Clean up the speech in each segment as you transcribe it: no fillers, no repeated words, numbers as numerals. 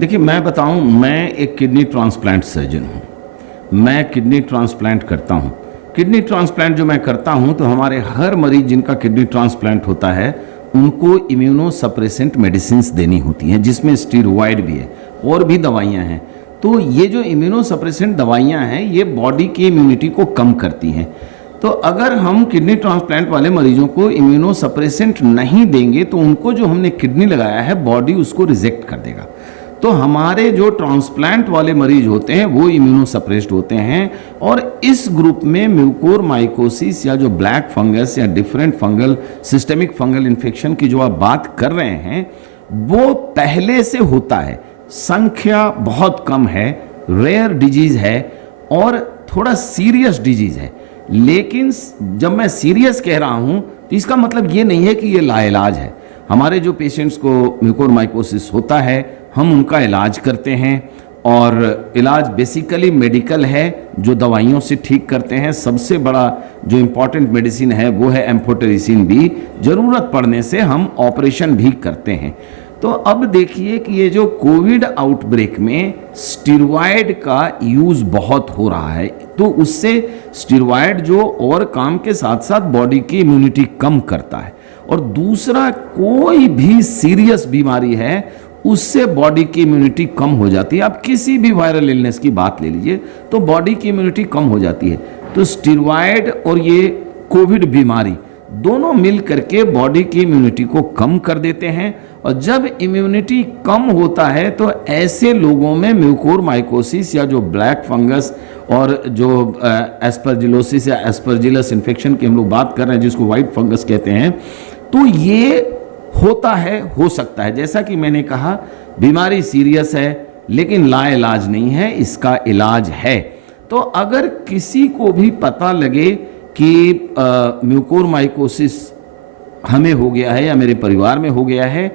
देखिए, मैं बताऊं, मैं एक किडनी ट्रांसप्लांट सर्जन हूं। मैं किडनी ट्रांसप्लांट करता हूं। किडनी ट्रांसप्लांट जो मैं करता हूं, तो हमारे हर मरीज जिनका किडनी ट्रांसप्लांट होता है उनको इम्यूनो सप्रेसेंट मेडिसिन्स देनी होती हैं, जिसमें स्टीरॉयड भी है और भी दवाइयां हैं। तो ये जो इम्यूनो सप्रेसेंट दवाइयां हैं, ये बॉडी की इम्यूनिटी को कम करती हैं। तो अगर हम किडनी ट्रांसप्लांट वाले मरीजों को इम्यूनो सप्रेसेंट नहीं देंगे तो उनको जो हमने किडनी लगाया है, बॉडी उसको रिजेक्ट कर देगा। तो हमारे जो ट्रांसप्लांट वाले मरीज होते हैं वो इम्यूनो सप्रेस्ड होते हैं, और इस ग्रुप में म्यूकोरमाइकोसिस या जो ब्लैक फंगस या different fungal systemic fungal infection की जो आप बात कर रहे हैं, वो पहले से होता है। संख्या बहुत कम है, रेयर डिजीज है और थोड़ा सीरियस डिजीज है। लेकिन जब मैं सीरियस कह रहा हूं तो इसका मतलब ये नहीं है कि ये लाइलाज है। हमारे जो पेशेंट्स को म्यूकोरमाइकोसिस होता है, हम उनका इलाज करते हैं, और इलाज बेसिकली मेडिकल है, जो दवाइयों से ठीक करते हैं। सबसे बड़ा जो इम्पॉर्टेंट मेडिसिन है वो है एम्फोटेरिसिन बी। ज़रूरत पड़ने से हम ऑपरेशन भी करते हैं। तो अब देखिए कि ये जो कोविड आउटब्रेक में स्टीरॉयड का यूज़ बहुत हो रहा है, तो उससे स्टीरॉयड जो और काम के साथ साथ बॉडी की इम्यूनिटी कम करता है, और दूसरा कोई भी सीरियस बीमारी है उससे बॉडी की इम्यूनिटी कम हो जाती है। आप किसी भी वायरल इलनेस की बात ले लीजिए तो बॉडी की इम्यूनिटी कम हो जाती है। तो स्टीरॉयड और ये कोविड बीमारी दोनों मिल करके बॉडी की इम्यूनिटी को कम कर देते हैं, और जब इम्यूनिटी कम होता है तो ऐसे लोगों में म्यूकोरमाइकोसिस या जो ब्लैक फंगस और जो एस्परजिलोसिस या एस्परजिलस इन्फेक्शन की हम लोग बात कर रहे हैं, जिसको वाइट फंगस कहते हैं, तो ये होता है, हो सकता है। जैसा कि मैंने कहा, बीमारी सीरियस है लेकिन लाइलाज नहीं है, इसका इलाज है। तो अगर किसी को भी पता लगे कि म्यूकोरमाइकोसिस हमें हो गया है या मेरे परिवार में हो गया है,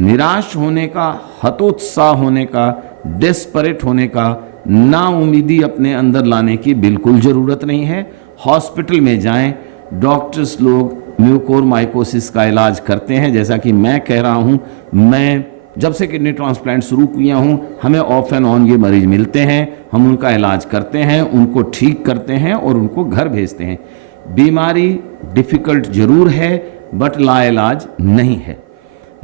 निराश होने का, हतोत्साह होने का, डेस्परेट होने का, नाउमीदी अपने अंदर लाने की बिल्कुल ज़रूरत नहीं है। हॉस्पिटल में जाएं, डॉक्टर्स लोग म्यूकोरमाइकोसिस का इलाज करते हैं। जैसा कि मैं कह रहा हूं, मैं जब से किडनी ट्रांसप्लांट शुरू किया हूं, हमें ऑफ एंड ऑन ये मरीज मिलते हैं, हम उनका इलाज करते हैं, उनको ठीक करते हैं और उनको घर भेजते हैं। बीमारी डिफ़िकल्ट ज़रूर है बट लाइलाज नहीं है।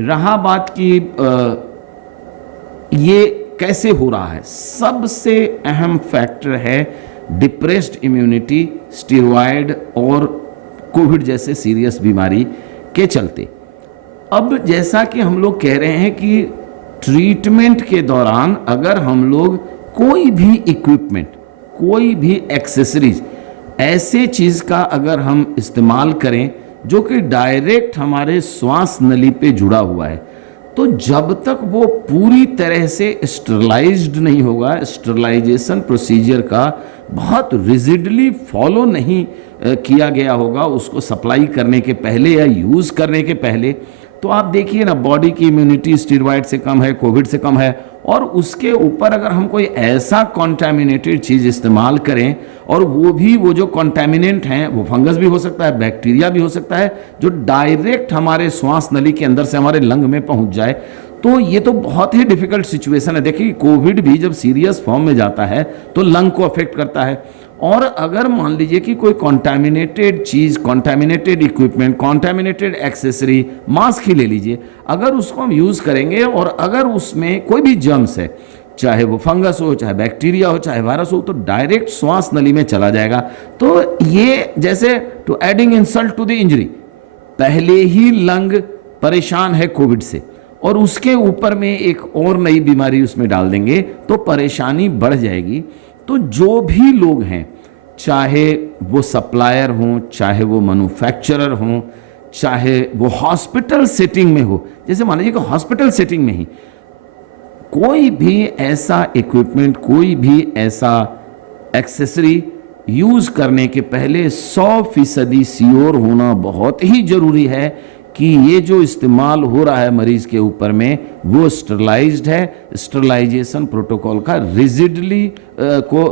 रहा बात की ये कैसे हो रहा है, सबसे अहम फैक्टर है डिप्रेस्ड इम्यूनिटी, स्टीरॉयड और कोविड जैसे सीरियस बीमारी के चलते। अब जैसा कि हम लोग कह रहे हैं कि ट्रीटमेंट के दौरान अगर हम लोग कोई भी इक्विपमेंट, कोई भी एक्सेसरीज, ऐसे चीज़ का अगर हम इस्तेमाल करें जो कि डायरेक्ट हमारे श्वास नली पे जुड़ा हुआ है, तो जब तक वो पूरी तरह से स्टरलाइज्ड नहीं होगा, स्टरलाइजेशन प्रोसीजर का बहुत रिजिडली फॉलो नहीं किया गया होगा उसको सप्लाई करने के पहले या यूज़ करने के पहले, तो आप देखिए ना, बॉडी की इम्यूनिटी स्टीरॉयड से कम है, कोविड से कम है, और उसके ऊपर अगर हम कोई ऐसा कॉन्टैमिनेटेड चीज़ इस्तेमाल करें, और वो भी वो जो कॉन्टैमिनेंट हैं वो फंगस भी हो सकता है, बैक्टीरिया भी हो सकता है, जो डायरेक्ट हमारे श्वास नली के अंदर से हमारे लंग में पहुंच जाए, तो ये तो बहुत ही डिफिकल्ट सिचुएशन है। देखिए, कोविड भी जब सीरियस फॉर्म में जाता है तो लंग को अफेक्ट करता है, और अगर मान लीजिए कि कोई कॉन्टैमिनेटेड चीज़, contaminated equipment, contaminated accessory, mask ही ले लीजिए, अगर उसको हम यूज़ करेंगे और अगर उसमें कोई भी जर्म्स है, चाहे वो फंगस हो, चाहे बैक्टीरिया हो, चाहे वायरस हो, तो डायरेक्ट श्वास नली में चला जाएगा। तो ये जैसे to adding insult to the injury, पहले ही लंग परेशान है कोविड से और उसके ऊपर में एक और नई बीमारी उसमें डाल देंगे तो परेशानी बढ़ जाएगी। तो जो भी लोग हैं, चाहे वो सप्लायर हों, चाहे वो मैन्युफैक्चरर हों, चाहे वो हॉस्पिटल सेटिंग में हो, जैसे मान लीजिए कि हॉस्पिटल सेटिंग में ही कोई भी ऐसा इक्विपमेंट, कोई भी ऐसा एक्सेसरी यूज़ करने के पहले 100% श्योर होना बहुत ही ज़रूरी है कि ये जो इस्तेमाल हो रहा है मरीज़ के ऊपर में वो स्टरलाइज्ड है, स्टरलाइजेशन प्रोटोकॉल का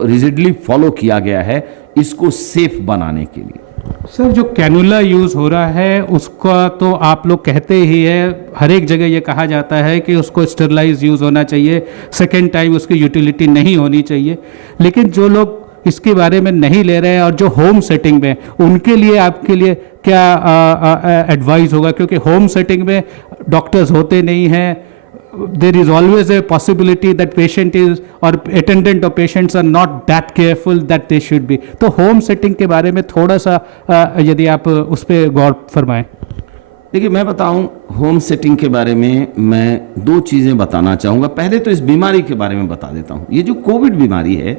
रिजिडली फॉलो किया गया है इसको सेफ बनाने के लिए। सर, जो कैनुला यूज़ हो रहा है उसका तो आप लोग कहते ही है, हर एक जगह ये कहा जाता है कि उसको स्टरलाइज यूज़ होना चाहिए, सेकेंड टाइम उसकी यूटिलिटी नहीं होनी चाहिए। लेकिन जो लोग इसके बारे में नहीं ले रहे हैं और जो होम सेटिंग में, उनके लिए आपके लिए क्या एडवाइस होगा? क्योंकि होम सेटिंग में डॉक्टर्स होते नहीं हैं, there is always a possibility that patient is or attendant or patients are not that careful that they should be। तो होम सेटिंग के बारे में थोड़ा सा यदि आप उस पर गौर फरमाएं। देखिए, मैं बताऊं होम सेटिंग के बारे में, मैं दो चीज़ें बताना चाहूँगा। पहले तो इस बीमारी के बारे में बता देता हूँ। ये जो कोविड बीमारी है,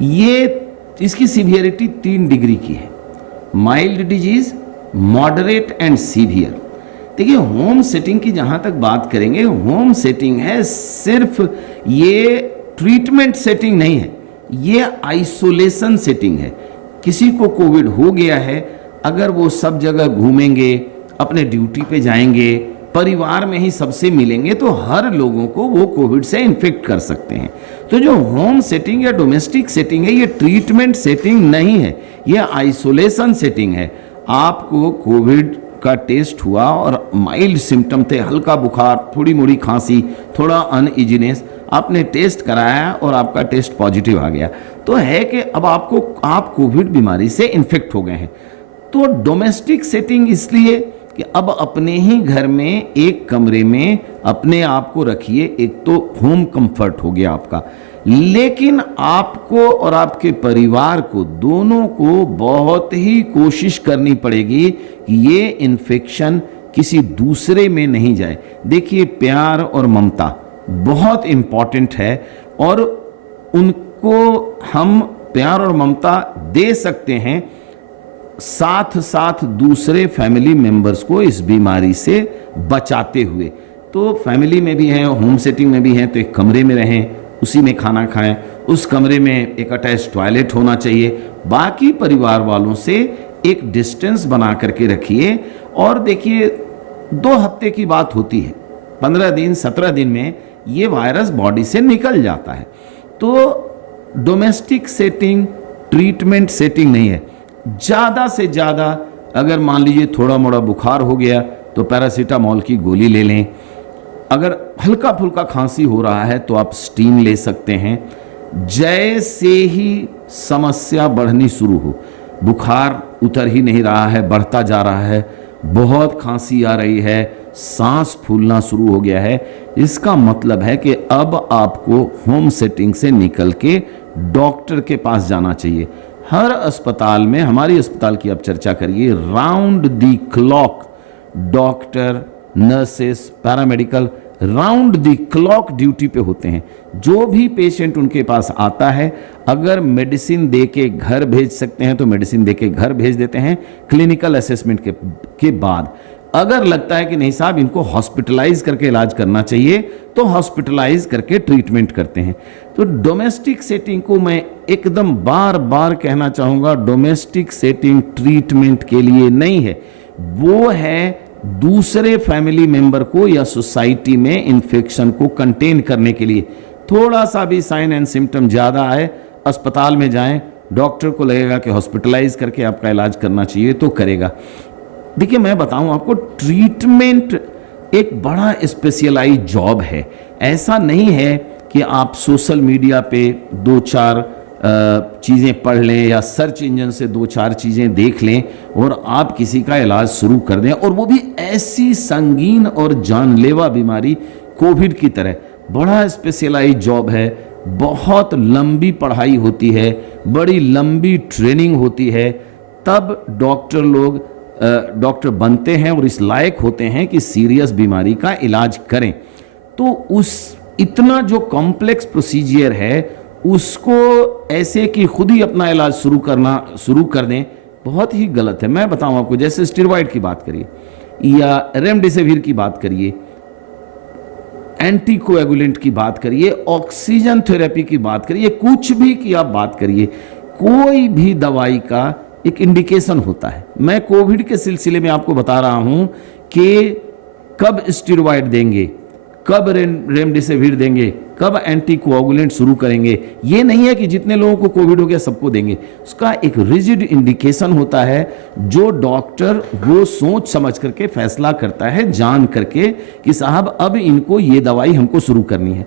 ये इसकी सीवियरिटी 3 डिग्री की है, mild disease, moderate and severe. देखिए, होम सेटिंग की जहाँ तक बात करेंगे, होम सेटिंग है, सिर्फ ये ट्रीटमेंट सेटिंग नहीं है, ये आइसोलेशन सेटिंग है। किसी को कोविड हो गया है, अगर वो सब जगह घूमेंगे, अपने ड्यूटी पे जाएंगे, परिवार में ही सबसे मिलेंगे, तो हर लोगों को वो कोविड से इन्फेक्ट कर सकते हैं। तो जो होम सेटिंग या डोमेस्टिक सेटिंग है, ये ट्रीटमेंट सेटिंग नहीं है, ये आइसोलेशन सेटिंग है। आपको कोविड का टेस्ट हुआ और माइल्ड सिम्टम थे, हल्का बुखार, थोड़ी मोड़ी खांसी, थोड़ा अनइजीनेस, आपने टेस्ट कराया और आपका टेस्ट पॉजिटिव आ गया, तो है कि अब आप कोविड बीमारी से इन्फेक्ट हो गए हैं। तो डोमेस्टिक सेटिंग इसलिए कि अब अपने ही घर में एक कमरे में अपने आप को रखिए, एक तो होम कंफर्ट हो गया आपका, लेकिन आपको और आपके परिवार को, दोनों को बहुत ही कोशिश करनी पड़ेगी कि ये इन्फेक्शन किसी दूसरे में नहीं जाए। देखिए, प्यार और ममता बहुत इंपॉर्टेंट है और उनको हम प्यार और ममता दे सकते हैं, साथ साथ दूसरे फैमिली मेंबर्स को इस बीमारी से बचाते हुए। तो फैमिली में भी हैं, होम सेटिंग में भी हैं, तो एक कमरे में रहें, उसी में खाना खाएं, उस कमरे में एक अटैच टॉयलेट होना चाहिए, बाकी परिवार वालों से एक डिस्टेंस बना करके रखिए। और देखिए, 2 हफ्ते की बात होती है, 15 दिन 17 दिन में ये वायरस बॉडी से निकल जाता है। तो डोमेस्टिक सेटिंग ट्रीटमेंट सेटिंग नहीं है। ज़्यादा से ज़्यादा अगर मान लीजिए थोड़ा मोड़ा बुखार हो गया तो पैरासीटामोल की गोली ले लें, अगर हल्का फुल्का खांसी हो रहा है तो आप स्टीम ले सकते हैं। जैसे ही समस्या बढ़नी शुरू हो, बुखार उतर ही नहीं रहा है, बढ़ता जा रहा है, बहुत खांसी आ रही है, सांस फूलना शुरू हो गया है, इसका मतलब है कि अब आपको होम सेटिंग से निकल के डॉक्टर के पास जाना चाहिए। हर अस्पताल में, हमारी अस्पताल की आप चर्चा करिए, round the clock doctor, nurses, paramedical round the clock duty पे होते हैं। जो भी पेशेंट उनके पास आता है, अगर मेडिसिन दे के घर भेज सकते हैं तो मेडिसिन दे के घर भेज देते हैं, क्लिनिकल असेसमेंट के बाद। अगर लगता है कि नहीं साहब, इनको हॉस्पिटलाइज करके इलाज करना चाहिए, तो हॉस्पिटलाइज करके ट्रीटमेंट करते हैं। तो डोमेस्टिक सेटिंग को मैं एकदम बार बार कहना चाहूँगा, डोमेस्टिक सेटिंग ट्रीटमेंट के लिए नहीं है, वो है दूसरे फैमिली मेंबर को या सोसाइटी में इन्फेक्शन को कंटेन करने के लिए। थोड़ा सा भी साइन एंड सिम्टम ज़्यादा आए, अस्पताल में जाएं, डॉक्टर को लगेगा कि हॉस्पिटलाइज करके आपका इलाज करना चाहिए तो करेगा। देखिए, मैं बताऊं आपको, ट्रीटमेंट एक बड़ा स्पेशलाइज्ड जॉब है। ऐसा नहीं है कि आप सोशल मीडिया पे 2-4 चीज़ें पढ़ लें या सर्च इंजन से 2-4 चीज़ें देख लें और आप किसी का इलाज शुरू कर दें, और वो भी ऐसी संगीन और जानलेवा बीमारी कोविड की तरह। बड़ा स्पेशलाइज्ड जॉब है, बहुत लंबी पढ़ाई होती है, बड़ी लंबी ट्रेनिंग होती है, तब डॉक्टर बनते हैं और इस लायक होते हैं कि सीरियस बीमारी का इलाज करें। तो उस इतना जो कॉम्प्लेक्स प्रोसीजर है, उसको ऐसे कि खुद ही अपना इलाज शुरू कर दें, बहुत ही गलत है। मैं बताऊं आपको, जैसे स्टेरॉइड की बात करिए या रेमडेसिविर की बात करिए, एंटीकोएगुलेंट की बात करिए, ऑक्सीजन थेरेपी की बात करिए, कुछ भी की आप बात करिए, कोई भी दवाई का एक इंडिकेशन होता है। मैं कोविड के सिलसिले में आपको बता रहा हूं कि कब स्टेरॉइड देंगे, कब रेमडेसिविर देंगे, कब एंटीकोआगुलेंट शुरू करेंगे। ये नहीं है कि जितने लोगों को कोविड हो गया सबको देंगे। उसका एक रिजिड इंडिकेशन होता है जो डॉक्टर वो सोच समझ करके फैसला करता है, जान करके कि साहब अब इनको ये दवाई हमको शुरू करनी है।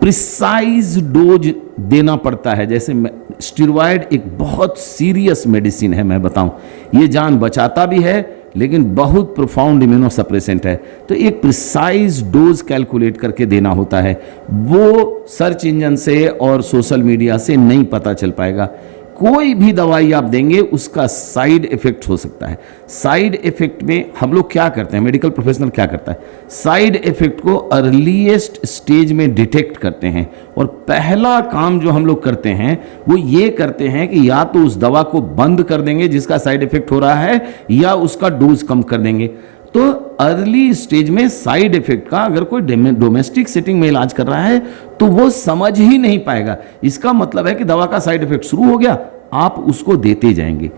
प्रिसाइज डोज देना पड़ता है। जैसे स्टेरॉयड एक बहुत सीरियस मेडिसिन है, मैं बताऊं, ये जान बचाता भी है लेकिन बहुत प्रोफाउंड इम्यूनोसप्रेसेंट है। तो एक प्रिसाइज डोज कैलकुलेट करके देना होता है, वो सर्च इंजन से और सोशल मीडिया से नहीं पता चल पाएगा। कोई भी दवाई आप देंगे उसका साइड इफेक्ट हो सकता है। साइड इफेक्ट में हम लोग क्या करते हैं, मेडिकल प्रोफेशनल क्या करता है, साइड इफेक्ट को अर्लीएस्ट स्टेज में डिटेक्ट करते हैं। और पहला काम जो हम लोग करते हैं वो ये करते हैं कि या तो उस दवा को बंद कर देंगे जिसका साइड इफेक्ट हो रहा है, या उसका डोज कम कर देंगे। तो अर्ली स्टेज में साइड इफेक्ट का अगर कोई डोमेस्टिक सेटिंग में इलाज कर रहा है तो वो समझ ही नहीं पाएगा। इसका मतलब है कि दवा का साइड इफेक्ट शुरू हो गया, आप उसको देते जाएंगे।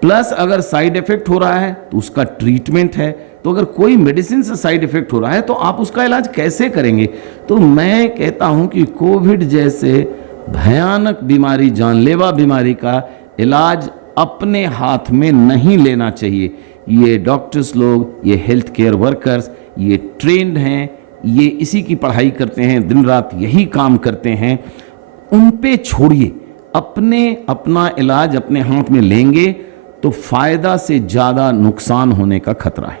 प्लस अगर साइड इफेक्ट हो रहा है तो उसका ट्रीटमेंट है। तो अगर कोई मेडिसिन से साइड इफेक्ट हो रहा है तो आप उसका इलाज कैसे करेंगे। तो मैं कहता हूं कि कोविड जैसे भयानक बीमारी, जानलेवा बीमारी का इलाज अपने हाथ में नहीं लेना चाहिए। ये डॉक्टर्स लोग, ये हेल्थ केयर वर्कर्स, ये ट्रेंड हैं, ये इसी की पढ़ाई करते हैं, दिन रात यही काम करते हैं, उन पे छोड़िए। अपना इलाज अपने हाथ में लेंगे तो फायदा से ज़्यादा नुकसान होने का खतरा है।